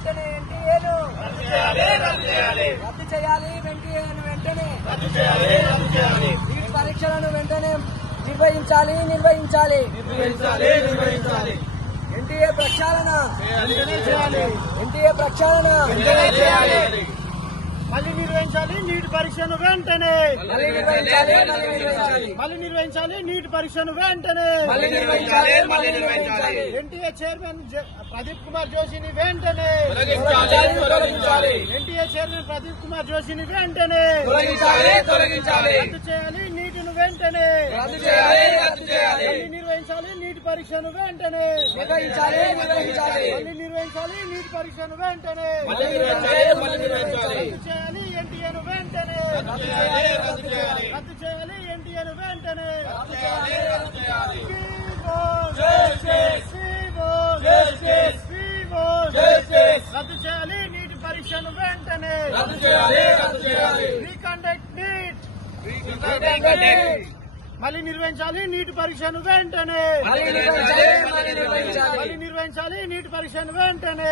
వెంటనే ఎన్టీఏను రద్దు చేయాలి. ఎన్టీఏను వెంటనే నీట్ పరీక్షలను వెంటనే నిర్వహించాలి. ఎన్టీఏ ప్రక్షాళన మళ్ళీ నిర్వహించాలి నీట్ పరీక్షను వెంటనే నీట్ పరీక్షను వెంటనే ఎన్టీఏ చైర్మన్ ప్రదీప్ కుమార్ జోషిని వెంటనే రద్దు చేయాలి నీటిని వెంటనే నిర్వహించాలి నీటి పరీక్షను వెంటనే నిర్వహించాలి నీటి పరీక్షను వెంటనే రద్దు చేయాలి ఎన్టీఏను వెంటనే రద్దు చేయాలి ఎన్టీఏను వెంటనే రద్దు చేయాలి నీటి పరీక్షను వెంటనే రీకండక్ట్ నీట్ మళ్ళీ నిర్వహించాలి నీటి పరీక్షను వెంటనే నిర్వహించాలి నీటి పరీక్షను వెంటనే